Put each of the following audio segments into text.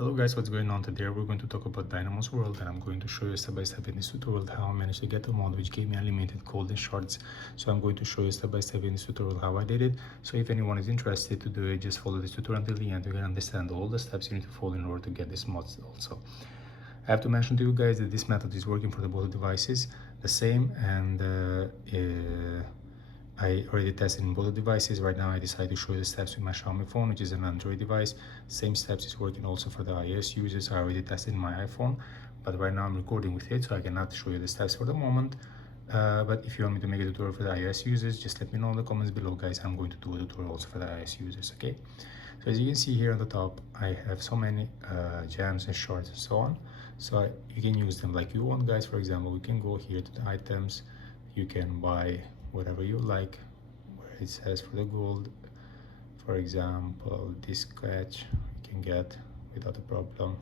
Hello guys, what's going on today? We're going to talk about Dynamons World, and I'm going to show you step by step in this tutorial how I managed to get a mod which gave me unlimited golden shards. So I'm going to show you step by step in this tutorial how I did it. So if anyone is interested to do it, just follow this tutorial until the end. You can understand all the steps you need to follow in order to get this mod also. I have to mention to you guys that this method is working for the both devices the same, and I already tested in both devices. Right now I decided to show you the steps with my Xiaomi phone, which is an Android device. Same steps is working also for the iOS users. I already tested in my iPhone, but right now I'm recording with it, so I cannot show you the steps for the moment. But if you want me to make a tutorial for the iOS users, just let me know in the comments below, guys. I'm going to do a tutorial also for the iOS users, okay? So as you can see here on the top, I have so many gems and shards and so on. So you can use them like you want, guys. For example, we can go here to the items. You can buy whatever you like, where it says for the gold, for example, this scratch you can get without a problem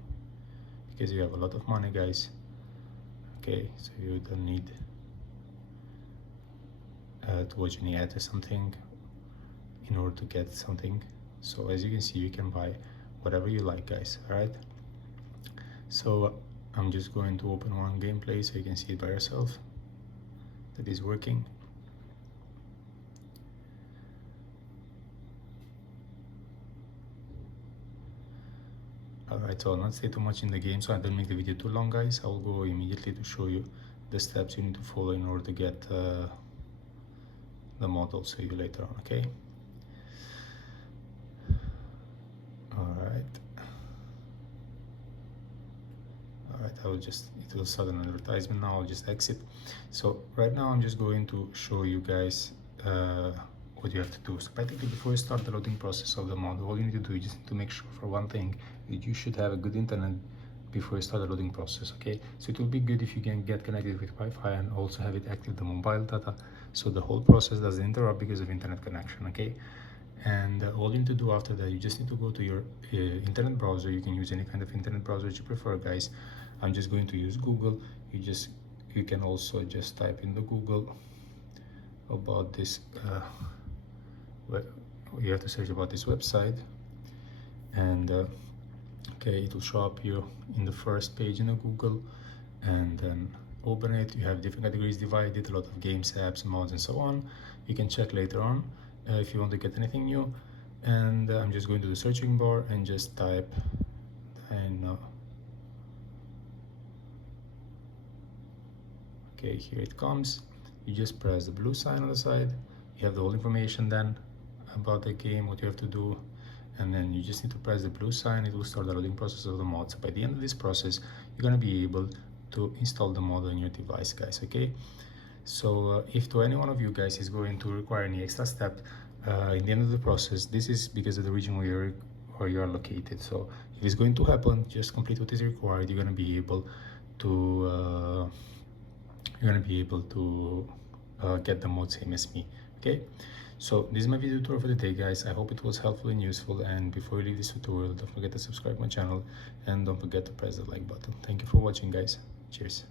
because you have a lot of money, guys. Okay, so you don't need to watch any ad or something in order to get something. So as you can see, you can buy whatever you like, guys. All right, so I'm just going to open one gameplay so you can see it by yourself that is working. Alright, so I'll not stay too much in the game so I don't make the video too long, guys. I'll go immediately to show you the steps you need to follow in order to get the mod. I'll show you later on, okay? Alright, I will just, it will start an advertisement now. I'll just exit. So right now I'm just going to show you guys what you have to do. So basically, before you start the loading process of the mod, all you need to do is just need to make sure for one thing that you should have a good internet before you start the loading process, okay? So it will be good if you can get connected with Wi-Fi and also have it active the mobile data, so the whole process doesn't interrupt because of internet connection, okay? And all you need to do after that, you just need to go to your internet browser. You can use any kind of internet browser that you prefer, guys. I'm just going to use Google. You can also just type in the Google about this you have to search about this website, and okay, it will show up you in the first page in the Google, and then open it. You have different categories divided, a lot of games, apps, mods, and so on. You can check later on if you want to get anything new. And I'm just going to the searching bar and just type okay, here it comes. You just press the blue sign on the side. You have the whole information then about the game, what you have to do, and then you just need to press the blue sign. It will start the loading process of the mod. So by the end of this process, you're going to be able to install the mod on your device, guys, okay? So if to any one of you guys is going to require any extra step in the end of the process, this is because of the region where you are located. So if it's going to happen, just complete what is required. You're going to be able to get the mod same as me, okay? So this is my video tutorial for the day, guys. I hope it was helpful and useful, and before you leave this tutorial, don't forget to subscribe my channel and don't forget to press the like button. Thank you for watching, guys. Cheers.